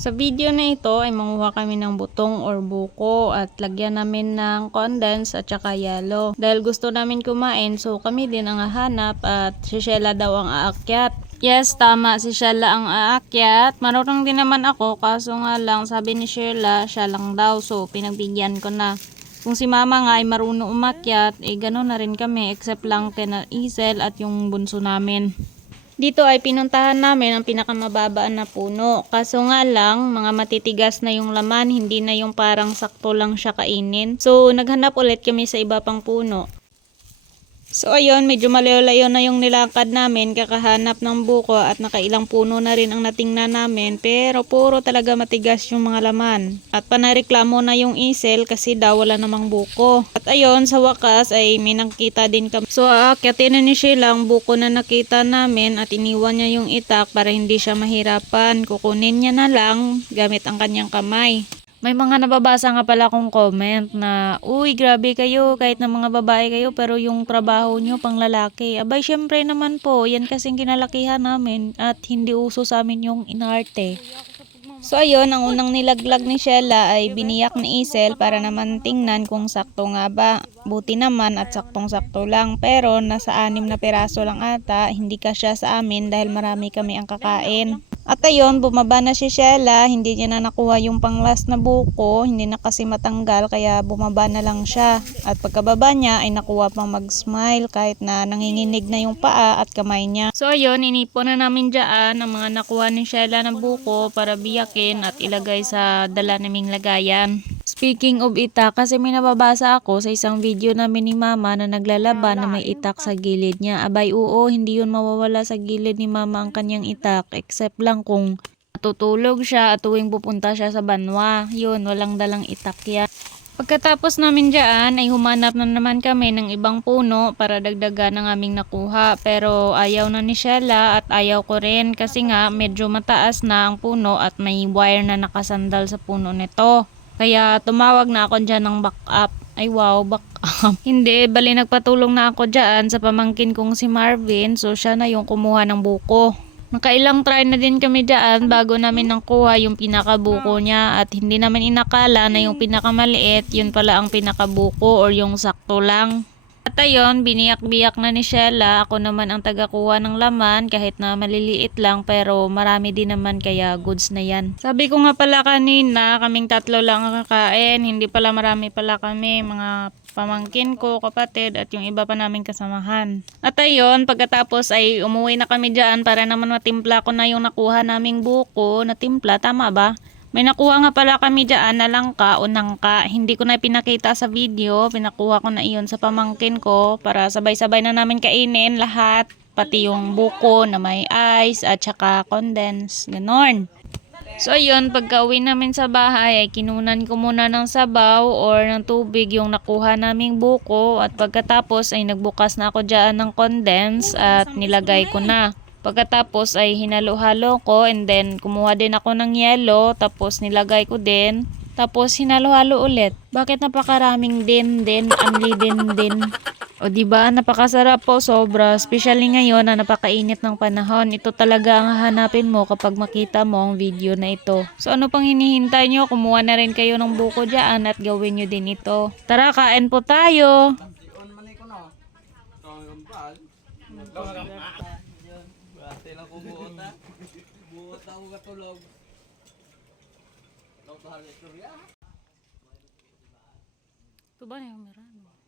Sa video na ito ay manguha kami ng butong or buko at lagyan namin ng condense at saka yellow. Dahil gusto namin kumain so kami din ang hahanap at si Sheila daw ang aakyat. Yes, tama si Sheila ang aakyat. Marunong din naman ako kaso nga lang sabi ni Sheila siya lang daw so pinagbigyan ko na. Kung si mama nga ay marunong umakyat, eh gano'n na rin kami except lang kina Isel at yung bunso namin. Dito ay pinuntahan namin ang pinakamababaan na puno. Kaso nga lang, mga matitigas na yung laman, hindi na yung parang sakto lang siya kainin. So, naghanap ulit kami sa iba pang puno. So ayun, medyo malayo-layo na yung nilakad namin, kakahanap ng buko at nakailang puno na rin ang natingnan namin, pero puro talaga matigas yung mga laman. At panareklamo na yung isel kasi daw wala namang buko. At ayun, sa wakas ay may nakita din kami. So aakyatin ni Sheila ang buko na nakita namin at iniwan niya yung itak para hindi siya mahirapan. Kukunin niya na lang gamit ang kanyang kamay. May mga nababasa nga pala akong comment na, Uy, grabe kayo, kahit na mga babae kayo, pero yung trabaho nyo pang lalaki. Abay, syempre naman po, yan kasing kinalakihan namin at hindi uso sa amin yung inarte. So ayun, ang unang nilaglag ni Sheila ay biniyak ni Isel para naman tingnan kung sakto nga ba. Buti naman at saktong-sakto lang pero nasa anim na peraso lang ata, hindi kasya sa amin dahil marami kami ang kakain. At ayun, bumaba na si Sheila, hindi niya na nakuha yung panglas na buko, hindi na kasi matanggal kaya bumaba na lang siya. At pagkababa niya ay nakuha pang mag-smile kahit na nanginginig na yung paa at kamay niya. So ayun, inipon na namin dyan ang mga nakuha ni Sheila ng buko para biyakin at ilagay sa dala naming lagayan. Speaking of itak, kasi may nababasa ako sa isang video namin ni mama na naglalaba na may itak sa gilid niya. Abay oo, hindi yun mawawala sa gilid ni mama ang kanyang itak except lang kung tutulog siya at tuwing pupunta siya sa banwa. Yun, walang dalang itak yan. Pagkatapos namin dyan ay humanap na naman kami ng ibang puno para dagdagan ang aming nakuha. Pero ayaw na ni Sheila at ayaw ko rin kasi nga medyo mataas na ang puno at may wire na nakasandal sa puno nito. Kaya tumawag na ako dyan ng backup. Ay wow, backup. Hindi, bali nagpatulong na ako dyan sa pamangkin kong si Marvin. So siya na yung kumuha ng buko. Nakailang try na din kami dyan bago namin nakuha yung pinakabuko niya at hindi naman inakala na yung pinakamaliit yun pala ang pinakabuko or yung sakto lang. At ayun, biniyak-biyak na ni Sheila. Ako naman ang tagakuha ng laman kahit na maliliit lang pero marami din naman kaya goods na yan. Sabi ko nga pala kanina, kaming tatlo lang ang kakain. Hindi pala marami pala kami, mga pamangkin ko, kapatid at yung iba pa naming kasamahan. At ayun, pagkatapos ay umuwi na kami dyan para naman matimpla ko na yung nakuha naming buko na timpla. Tama ba? May nakuha nga pala kami dyan na langka o nangka. Hindi ko na pinakita sa video. Pinakuha ko na iyon sa pamangkin ko para sabay-sabay na namin kainin lahat. Pati yung buko na may ice at saka condense. Ganon. So ayun, pagka uwi namin sa bahay ay kinunan ko muna ng sabaw or ng tubig yung nakuha naming buko at pagkatapos ay nagbukas na ako dyan ng condense at nilagay ko na. Pagkatapos ay hinalo-halo ko and then kumuha din ako ng yelo tapos nilagay ko din. Tapos hinalo-halo ulit. Bakit napakaraming din din, anli din din. O di ba napakasarap po sobra, especially ngayon na napakainit ng panahon. Ito talaga ang hahanapin mo kapag makita mo ang video na ito. So ano pang hinihintay nyo? Kumuha na rin kayo ng buko dyan at gawin nyo din ito. Tara, kain po tayo! Bate lang ko buot ha. Buot ako katulog. Ito ba istorya? Ito ba na yung meron?